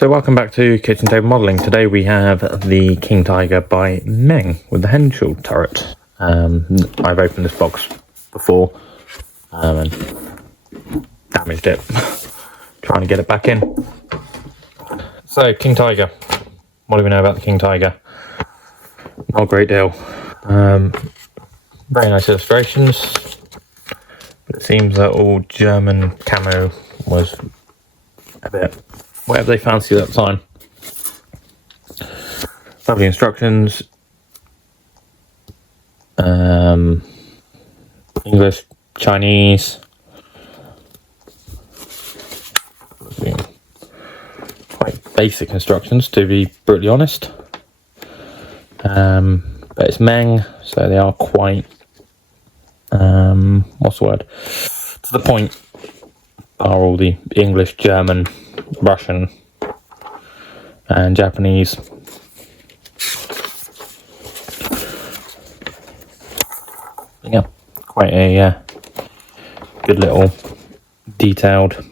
So welcome back to Kitchen Table Modelling. Today we have the King Tiger by Meng with the Henshaw turret. I've opened this box before and damaged it, trying to get it back in. So King Tiger, what do we know about the King Tiger? Not a great deal. Very nice illustrations, but it seems that all German camo was a bit whatever they fancied at the time. Lovely instructions. English, Chinese. Quite basic instructions, to be brutally honest. But it's Meng, so they are quite what's the word? To the point. Are all the English, German, Russian and Japanese. Yeah, quite a good little detailed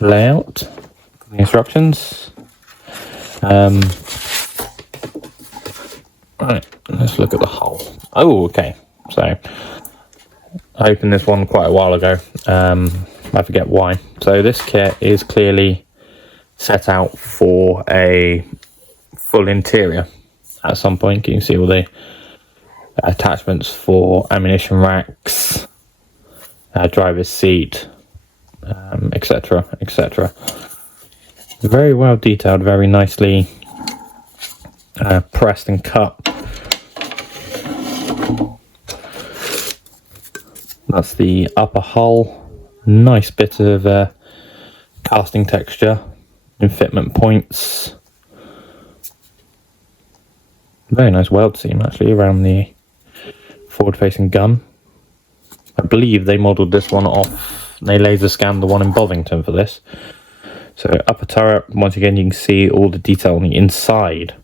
layout for the instructions. Right, let's look at the hull. Oh, okay, so I opened this one quite a while ago. I forget why. So this kit is clearly set out for a full interior. At some point you can see all the attachments for ammunition racks, driver's seat, etc, etc. Very well detailed, very nicely pressed and cut. That's the upper hull. Nice bit of casting texture and fitment points. Very nice weld seam actually around the forward facing gun. I believe they modelled this one off. They laser scanned the one in Bovington for this. So upper turret, once again you can see all the detail on the inside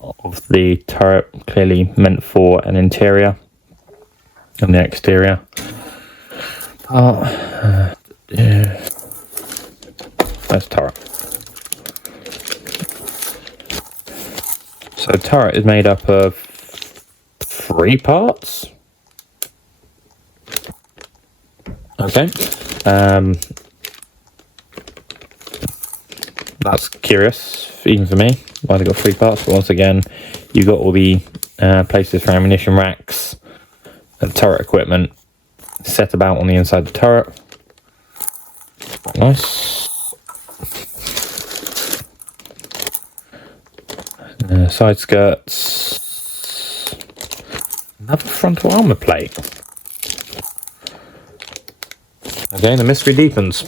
of the turret, clearly meant for an interior. And the exterior part, that's turret. So turret is made up of 3 parts. Okay, that's curious even for me why they got 3 parts. But once again, you got all the places for ammunition racks and turret equipment set about on the inside of the turret. Nice. Side skirts. Another frontal armour plate. Again, the mystery deepens.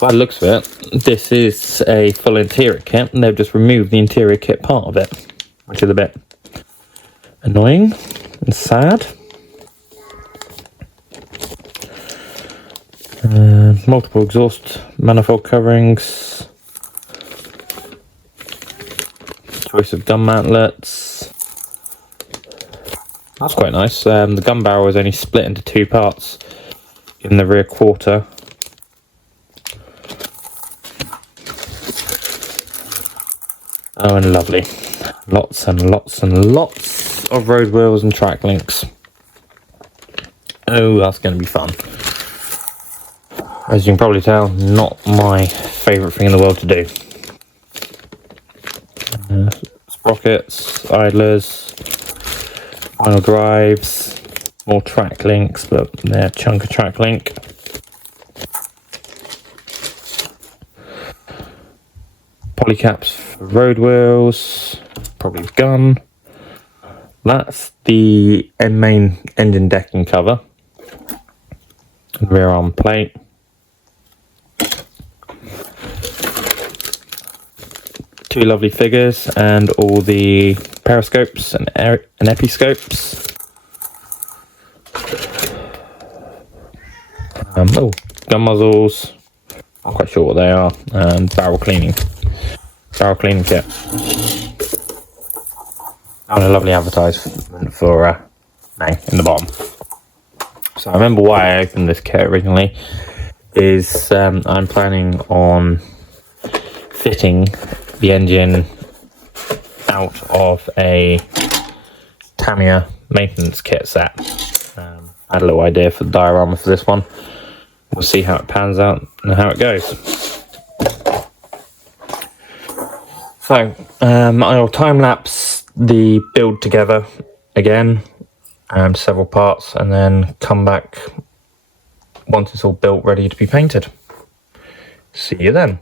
By the looks of it, this is a full interior kit, and they've just removed the interior kit part of it, which is a bit annoying and sad. Multiple exhaust manifold coverings. Choice of gun mantlets. That's quite nice. The gun barrel is only split into 2 parts in the rear quarter. Oh, and lovely. Lots and lots and lots of road wheels and track links. Oh, that's going to be fun. As you can probably tell, not my favourite thing in the world to do. Sprockets, idlers, final drives, more track links, but they're a chunk of track link. Polycaps for road wheels, probably gun. That's the main engine decking cover. Rear arm plate. Two lovely figures and all the periscopes and episcopes. Oh, gun muzzles. Not quite sure what they are. And barrel cleaning kit. And a lovely advertisement for Meng in the bottom. So I remember why I opened this kit originally. is I'm planning on fitting the engine out of a Tamiya maintenance kit set. I had a little idea for the diorama for this one. We'll see how it pans out and how it goes. So I'll time-lapse the build together again, several parts, and then come back once it's all built, ready to be painted. See you then.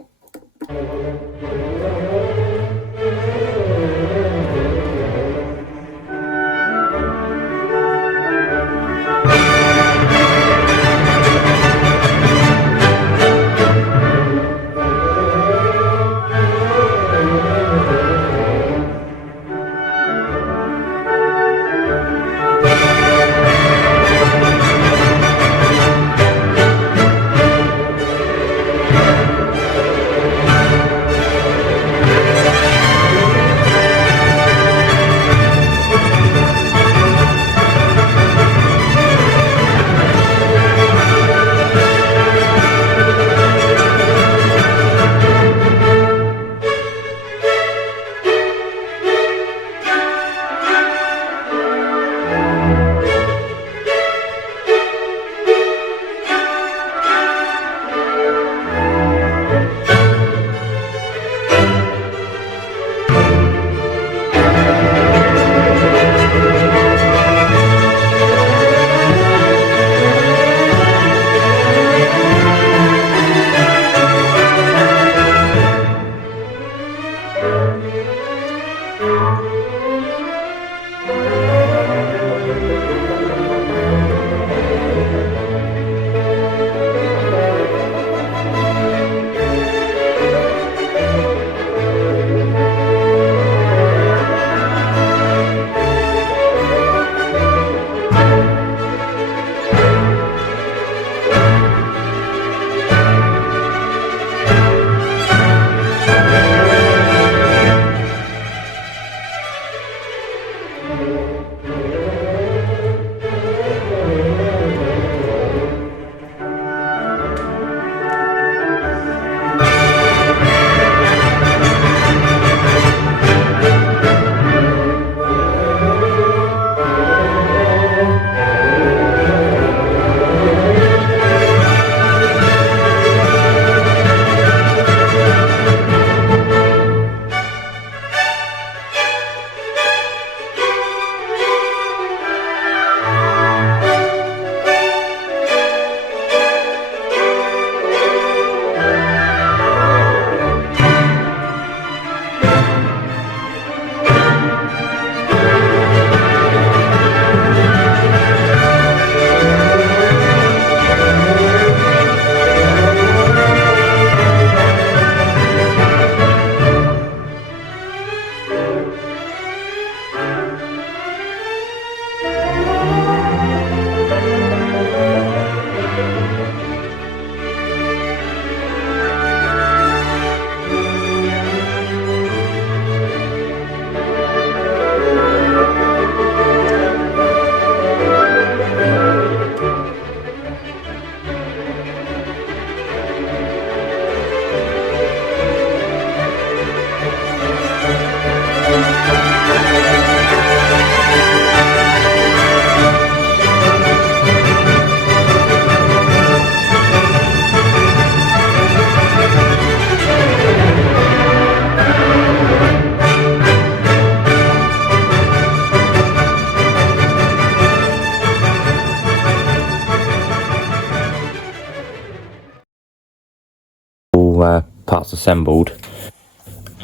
Parts assembled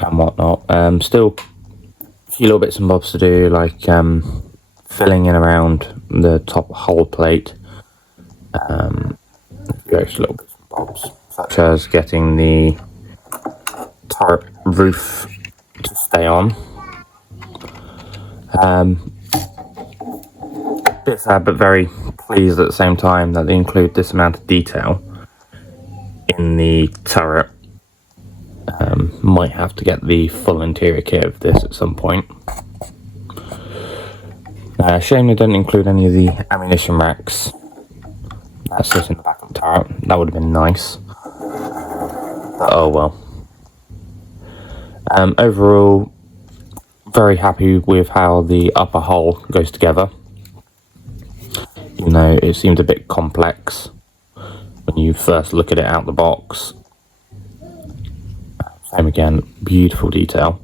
and whatnot. Still a few little bits and bobs to do, like filling in around the top hull plate, a few extra little bits and bobs, such as getting the turret roof to stay on. Bit sad but very pleased at the same time that they include this amount of detail in the turret. Might have to get the full interior kit of this at some point. Shame they don't include any of the ammunition racks. sit in the back of the turret. That would have been nice. But oh well. Overall, very happy with how the upper hull goes together. You know, it seems a bit complex when you first look at it out the box. Same again, beautiful detail.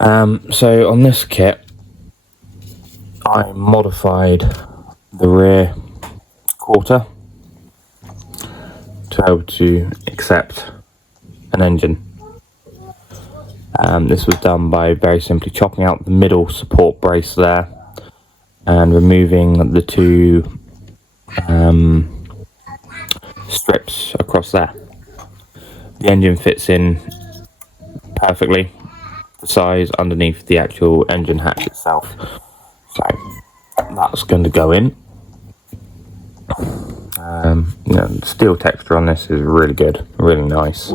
So on this kit, I modified the rear quarter to be able to accept an engine. This was done by very simply chopping out the middle support brace there and removing the two strips across there. The engine fits in perfectly, the size underneath the actual engine hatch itself. So that's going to go in. You know, the steel texture on this is really good, really nice.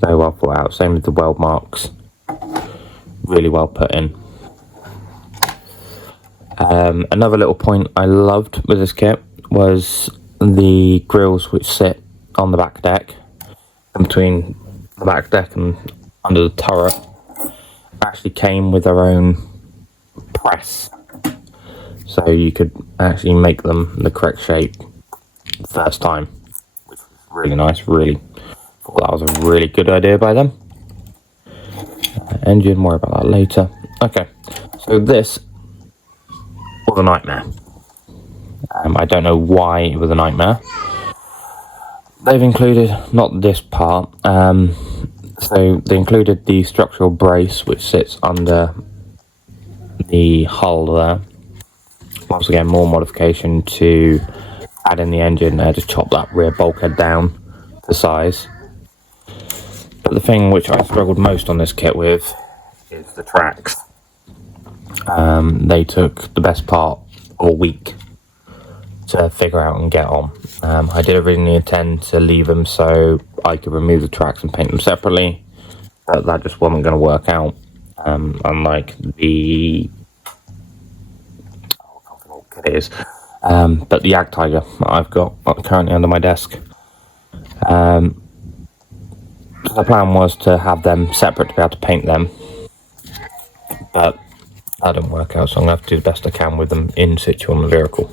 Very well thought out. Same with the weld marks. Really well put in. Another little point I loved with this kit was the grills which sit on the back deck. In between the back deck and under the turret actually came with their own press. So you could actually make them the correct shape the first time. Which was really nice, really. Thought that was a really good idea by them. Engine, more about that later. Okay, so this was a nightmare. I don't know why it was a nightmare. They've included, not this part, so they included the structural brace which sits under the hull there. Once again, more modification to add in the engine, just chop that rear bulkhead down to size. But the thing which I struggled most on this kit with is the tracks. They took the best part of a week to figure out and get on. I did originally intend to leave them so I could remove the tracks and paint them separately, but that just wasn't going to work out. Unlike the it is, but the Ag Tiger I've got currently under my desk. The plan was to have them separate to be able to paint them, but that didn't work out, so I'm going to have to do the best I can with them in situ on the vehicle.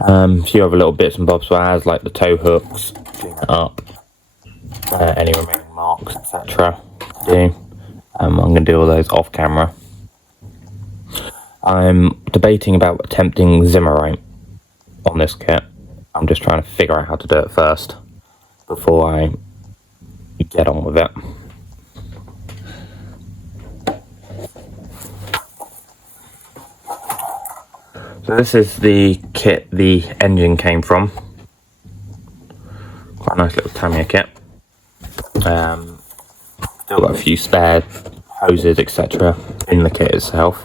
A few other little bits and bobs, like the tow hooks, clean it up, any remaining marks, etc. to do. I'm going to do all those off camera. I'm debating about attempting Zimmerit on this kit. I'm just trying to figure out how to do it first before I get on with it. So this is the kit the engine came from. Quite a nice little Tamiya kit. Still got a few spare hoses, etc. in the kit itself.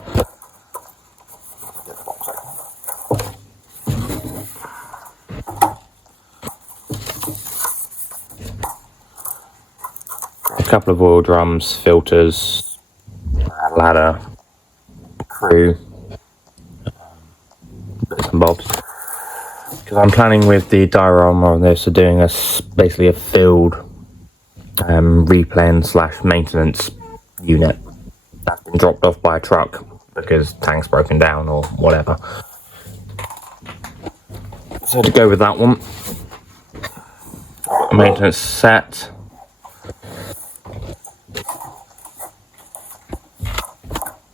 A couple of oil drums, filters, ladder, crew, bits and bobs. Because I'm planning with the diorama on this of doing basically a field replan / maintenance unit that's been dropped off by a truck because tank's broken down or whatever. So to go with that one, a maintenance set.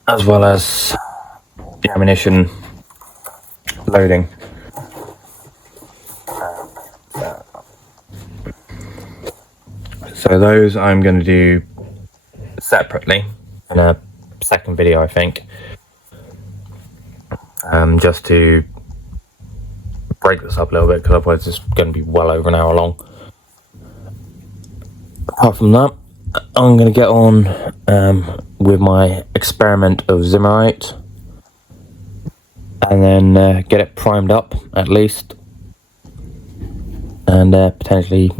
As well as the ammunition loading. So those I'm going to do separately in a second video, I think. Just to break this up a little bit, because otherwise it's going to be well over an hour long. Apart from that, I'm going to get on with my experiment of Zimmerit, and then get it primed up at least, and potentially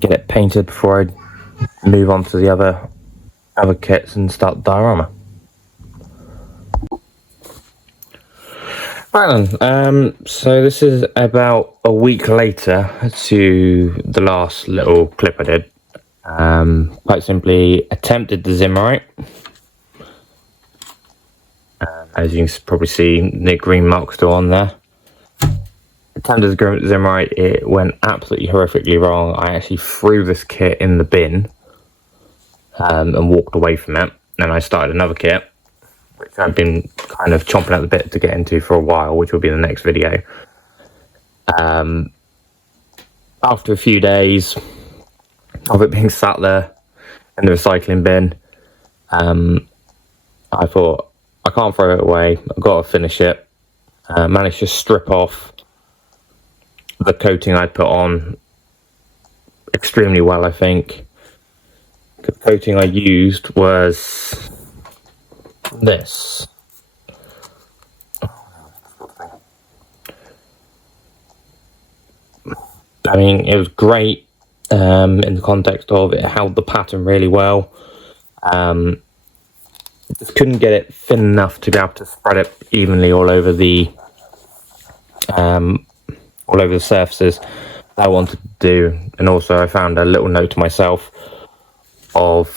get it painted before I move on to the other kits and start the diorama. Right then, so this is about a week later to the last little clip I did. Quite simply attempted the Zimmerit. As you can probably see, the green mark still on there. Attempted the Zimmerit, it went absolutely horrifically wrong. I actually threw this kit in the bin and walked away from it. Then I started another kit, which I've been kind of chomping at the bit to get into for a while, which will be in the next video. After a few days of it being sat there in the recycling bin, I thought, I can't throw it away, I've got to finish it. Managed to strip off the coating I'd put on extremely well, I think. The coating I used was this. I mean, it was great in the context of it held the pattern really well. Just couldn't get it thin enough to be able to spread it evenly all over the surfaces that I wanted to do. And also I found a little note to myself of,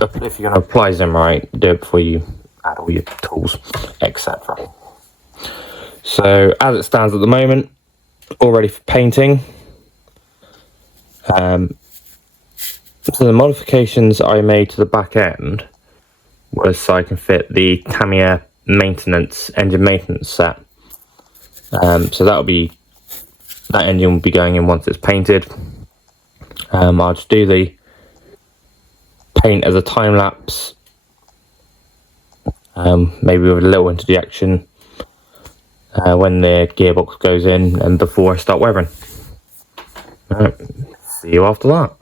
if you're going to apply Zimmerit, do it before you add all your tools, etc. So as it stands at the moment, all ready for painting. So the modifications I made to the back end was so I can fit the Tamiya engine maintenance set. So that engine will be going in once it's painted. I'll just do the paint as a time lapse, maybe with a little interjection when the gearbox goes in and before I start weathering. Alright, see you after that.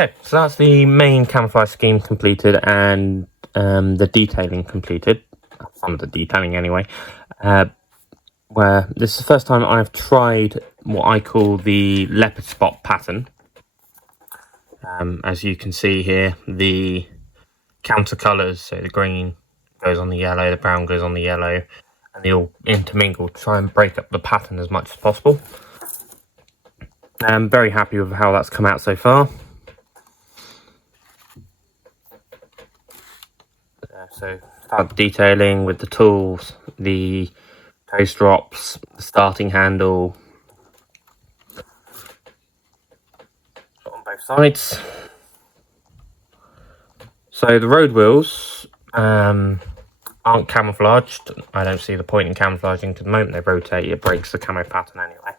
Okay, so that's the main camouflage scheme completed, and the detailing completed. Some of the detailing anyway. Where this is the first time I've tried what I call the leopard spot pattern. As you can see here, the counter colours, so the green goes on the yellow, the brown goes on the yellow, and they all intermingle to try and break up the pattern as much as possible. I'm very happy with how that's come out so far. So start detailing with the tools, the post drops, the starting handle on both sides. So the road wheels aren't camouflaged. I don't see the point in camouflaging, because the moment they rotate, it breaks the camo pattern anyway.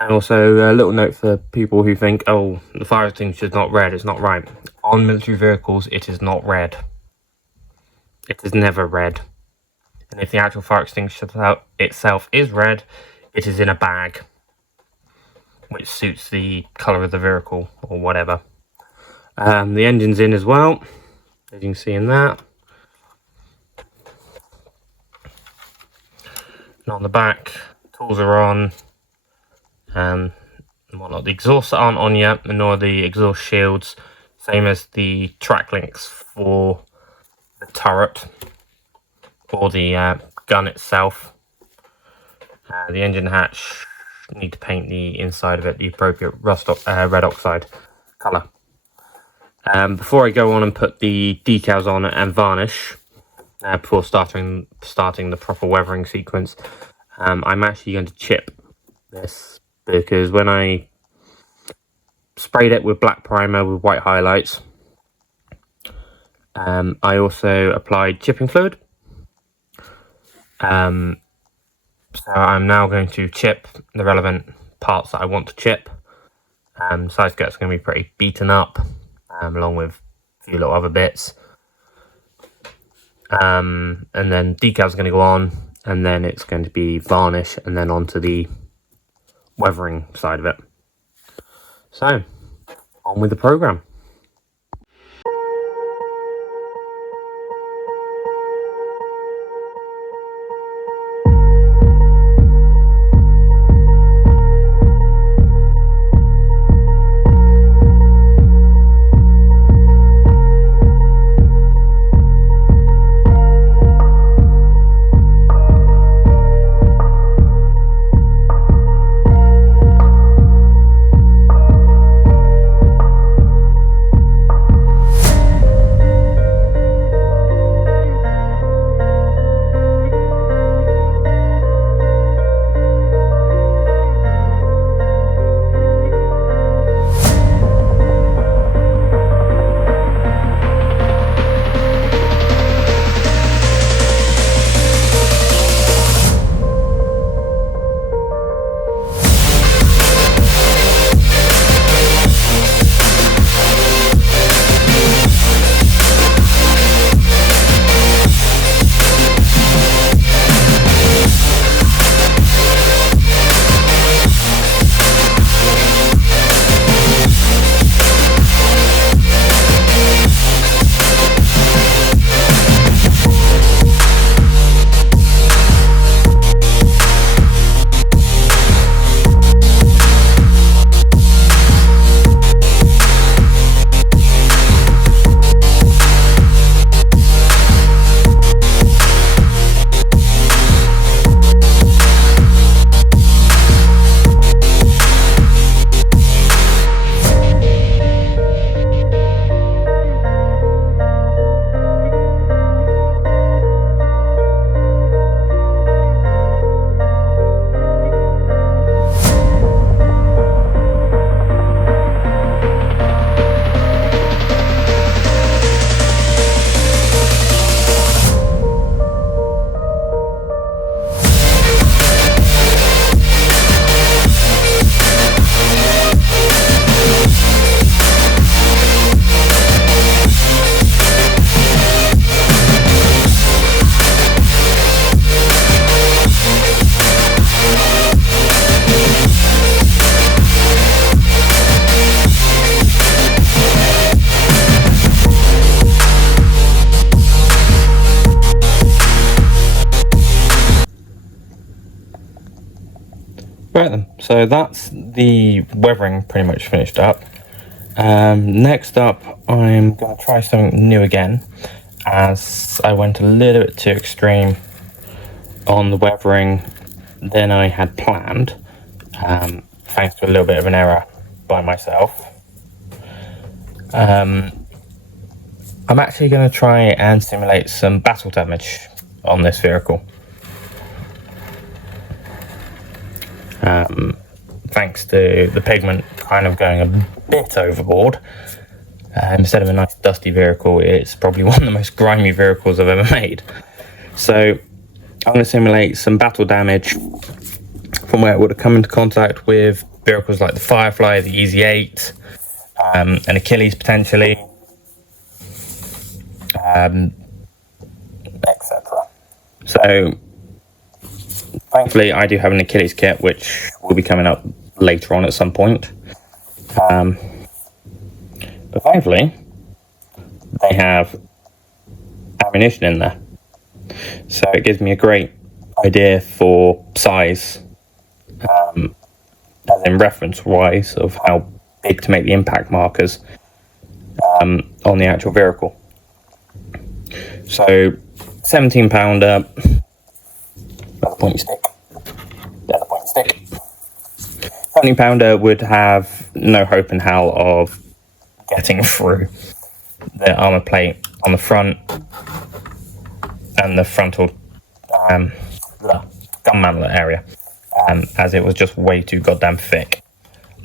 And also a little note for people who think, oh, the fire extinguisher is not red. It's not right. On military vehicles, it is not red. It is never red. And if the actual fire extinguisher itself is red, it is in a bag, which suits the colour of the vehicle or whatever. The engine's in as well, as you can see in that. And on the back, tools are on. And whatnot. The exhausts aren't on yet, nor the exhaust shields. Same as the track links for the turret or the gun itself. The engine hatch, need to paint the inside of it the appropriate red oxide colour. Before I go on and put the decals on and varnish, before starting the proper weathering sequence, I'm actually going to chip this, because when I sprayed it with black primer with white highlights, I also applied chipping fluid. So I'm now going to chip the relevant parts that I want to chip. Side skirt's going to be pretty beaten up, along with a few little other bits. And then decals are going to go on, and then it's going to be varnish, and then onto the weathering side of it. So, on with the program. so that's the weathering pretty much finished up. Next up, I'm going to try something new again, as I went a little bit too extreme on the weathering than I had planned, thanks to a little bit of an error by myself. I'm actually going to try and simulate some battle damage on this vehicle. Thanks to the pigment kind of going a bit overboard. Instead of a nice dusty vehicle, it's probably one of the most grimy vehicles I've ever made. So I'm going to simulate some battle damage from where it would have come into contact with vehicles like the Firefly, the Easy 8, an Achilles potentially, etc. So thankfully I do have an Achilles kit, which will be coming up later on at some point. But thankfully they have ammunition in there, so it gives me a great idea for size, as in reference wise of how big to make the impact markers on the actual vehicle. So 17 pounder, that's a pointy stick, that's a pointy stick. 17 pounder would have no hope in hell of getting through the armor plate on the front and the frontal gun mantler area, as it was just way too goddamn thick.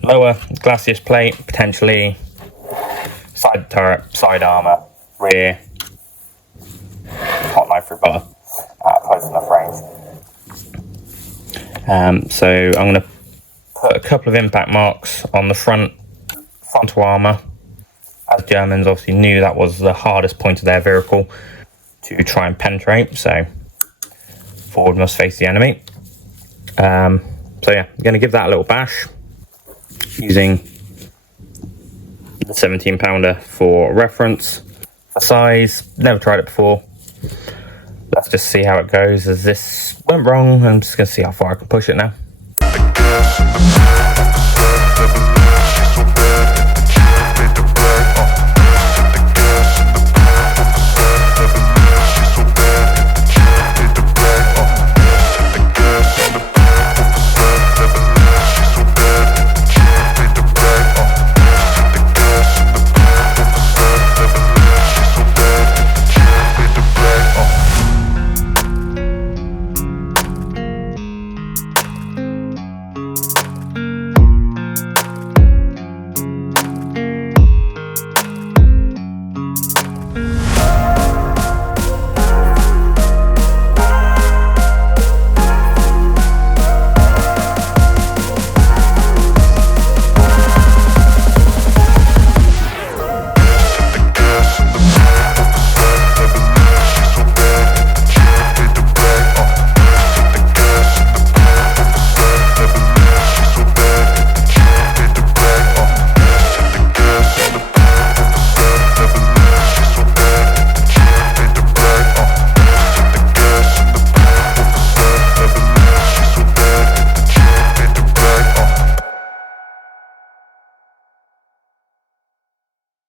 Lower glacis plate, potentially side turret, side armor, rear, hot knife through butter at close enough range. So I'm going to put a couple of impact marks on the frontal armor, as Germans obviously knew that was the hardest point of their vehicle to try and penetrate, so forward must face the enemy. So yeah, I'm going to give that a little bash using the 17 pounder for reference. For size, never tried it before. Let's just see how it goes. As this went wrong, I'm just going to see how far I can push it now.